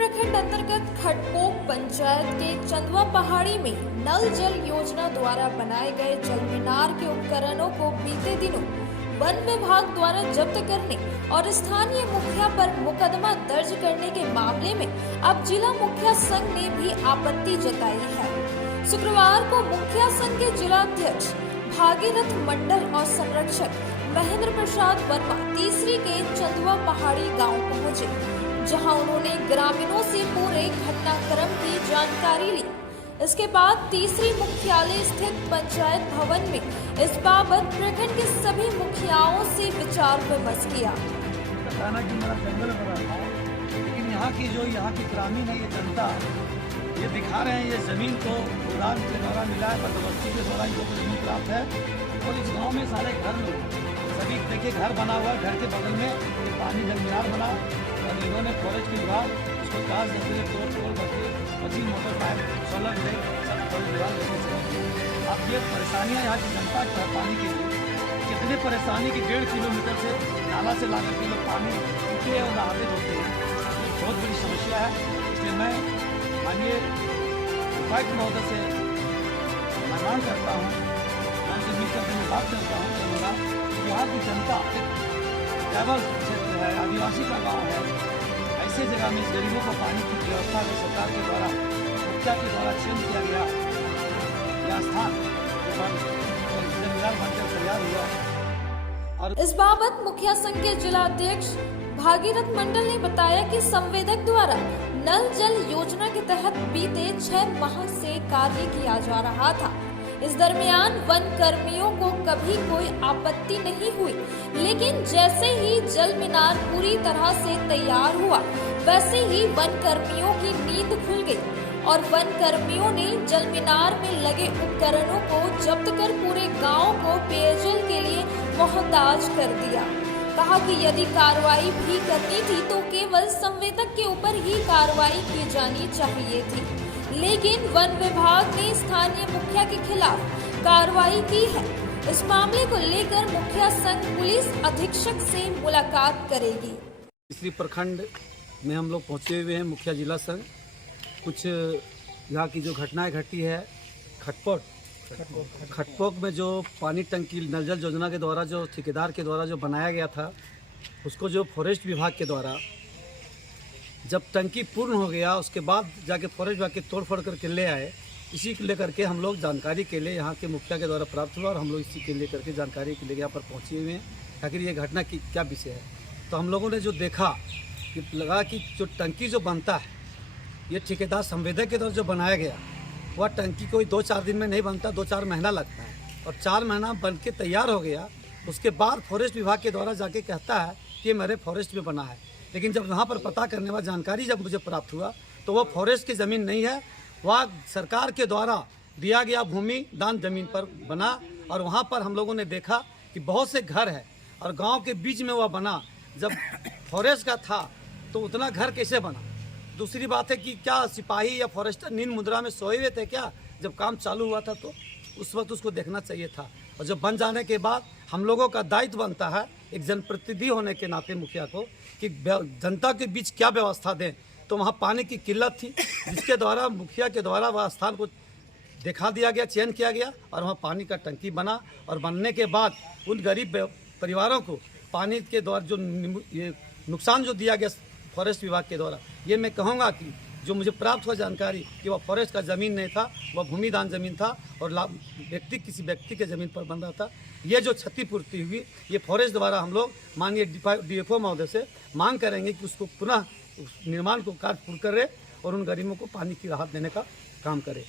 प्रखंड अंतर्गत खटपोक पंचायत के चंदवा पहाड़ी में नल जल योजना द्वारा बनाए गए जल मीनार के उपकरणों को बीते दिनों वन विभाग द्वारा जब्त करने और स्थानीय मुखिया पर मुकदमा दर्ज करने के मामले में अब जिला मुखिया संघ ने भी आपत्ति जताई है। शुक्रवार को मुखिया संघ के जिलाध्यक्ष भागीरथ मंडल और संरक्षक महेंद्र प्रसाद वर्मा तीसरी के चंदवा पहाड़ी गांव पहुंचे, जहां उन्होंने ग्रामीणों से पूरे घटनाक्रम की जानकारी ली। इसके बाद तीसरी मुख्यालय स्थित पंचायत भवन में इस बाबत प्रखंड के सभी मुखियाओं से विचार विमर्श किया। बताना कि मेरा जंगल बना था, लेकिन यहाँ की ग्रामीण है, ये जनता ये दिखा रहे हैं ये जमीन को उड़ान के द्वारा मिला है, बंदोबस्ती के द्वारा जो जमीन प्राप्त है। और इस गाँव में सारे घर लोग सभी देखिए घर बना हुआ है, घर के बगल में ये पानी जल मीनार बना और इन्होंने फॉरेस्ट विभाग उसको काज देते तोड़ करके मशीन मोटर पाइप सोलर ले सब फॉरेस्ट विभाग लेके। अब ये परेशानियाँ यहाँ की जनता का पानी के लिए कितने परेशानी की 1.5 किलोमीटर से नाला से ला करके लोग पानी पीते हैं और नहाते धोते हैं। ये बहुत बड़ी समस्या है। इसलिए मैं माननीय उपायुक्त महोदय से मैं मांग करता हूँ, उनसे मिलकर मैं बात करता हूँ कि मेरा यहाँ की जनता एक ट्राइबल क्षेत्र है, आदिवासी का गांव है, ऐसे जगह में इस गरीबों को पानी की व्यवस्था में सरकार के द्वारा मुखिया के द्वारा चयन किया गया यह स्थान बनकर तैयार हुआ। और इस बाबत मुखिया संघ के जिलाध्यक्ष भागीरथ मंडल ने बताया कि संवेदक द्वारा नल जल योजना के तहत बीते 6 माह से कार्य किया जा रहा था। इस दरमियान वन कर्मियों को कभी कोई आपत्ति नहीं हुई, लेकिन जैसे ही जल मीनार पूरी तरह से तैयार हुआ वैसे ही वन कर्मियों की नींद खुल गई और वन कर्मियों ने जल मीनार में लगे उपकरणों को जब्त कर पूरे गांव को पेयजल के लिए मोहताज कर दिया। कहा कि यदि कार्रवाई भी करनी थी तो केवल संवेदक के ऊपर ही कार्रवाई की जानी चाहिए थी, लेकिन वन विभाग ने स्थानीय मुखिया के खिलाफ कार्रवाई की है। इस मामले को लेकर मुखिया संघ पुलिस अधीक्षक से मुलाकात करेगी। तीसरी प्रखंड में हम लोग पहुंचे हुए हैं, मुखिया जिला संघ। कुछ यहाँ की जो घटनाएं घटी है खटपोक में जो पानी टंकी नल जल योजना के द्वारा जो ठेकेदार के द्वारा जो बनाया गया था, उसको जो फॉरेस्ट विभाग के द्वारा जब टंकी पूर्ण हो गया उसके बाद जाके फॉरेस्ट विभाग के तोड़ फोड़ करके ले आए। इसी को लेकर के हम लोग जानकारी के लिए यहाँ के मुखिया के द्वारा प्राप्त हुआ और हम लोग इसी के लेकर के जानकारी के लिए यहाँ पर पहुँचे हुए हैं। आखिर ये घटना की क्या विषय है, तो हम लोगों ने जो देखा कि लगा कि जो टंकी जो बनता है ये ठेकेदार संवेदक के द्वारा जो बनाया गया वह टंकी कोई 2-4 दिन में नहीं बनता, 2-4 महीना लगता है। और 4 महीना बन के तैयार हो गया, उसके बाद फॉरेस्ट विभाग के द्वारा जाके कहता है कि मेरे फॉरेस्ट में बना है। लेकिन जब वहाँ पर पता करने बाद जानकारी जब मुझे प्राप्त हुआ तो वह फॉरेस्ट की ज़मीन नहीं है, वह सरकार के द्वारा दिया गया भूमि दान जमीन पर बना। और वहाँ पर हम लोगों ने देखा कि बहुत से घर है और गाँव के बीच में वह बना। जब फॉरेस्ट का था तो उतना घर कैसे बना? दूसरी बात है कि क्या सिपाही या फॉरेस्टर नींद मुद्रा में सोए हुए थे क्या जब काम चालू हुआ था? तो उस वक्त उसको देखना चाहिए था। और जब बन जाने के बाद हम लोगों का दायित्व बनता है एक जनप्रतिनिधि होने के नाते मुखिया को कि जनता के बीच क्या व्यवस्था दें। तो वहाँ पानी की किल्लत थी, जिसके द्वारा मुखिया के द्वारा वह स्थान को दिखा दिया गया, चयन किया गया और वहाँ पानी का टंकी बना। और बनने के बाद उन गरीब परिवारों को पानी के द्वारा जो ये नुकसान जो दिया गया फॉरेस्ट विभाग के द्वारा, ये मैं कहूँगा कि जो मुझे प्राप्त हुआ जानकारी कि वह फॉरेस्ट का ज़मीन नहीं था, वह भूमि दान ज़मीन था और किसी व्यक्ति के ज़मीन पर बन रहा था। ये जो क्षतिपूर्ति हुई ये फॉरेस्ट द्वारा हम लोग माननीय DFO महोदय से मांग करेंगे कि उसको पुनः निर्माण को कार्य पूर्ण करे और उन गरीबों को पानी की राहत देने का काम करे।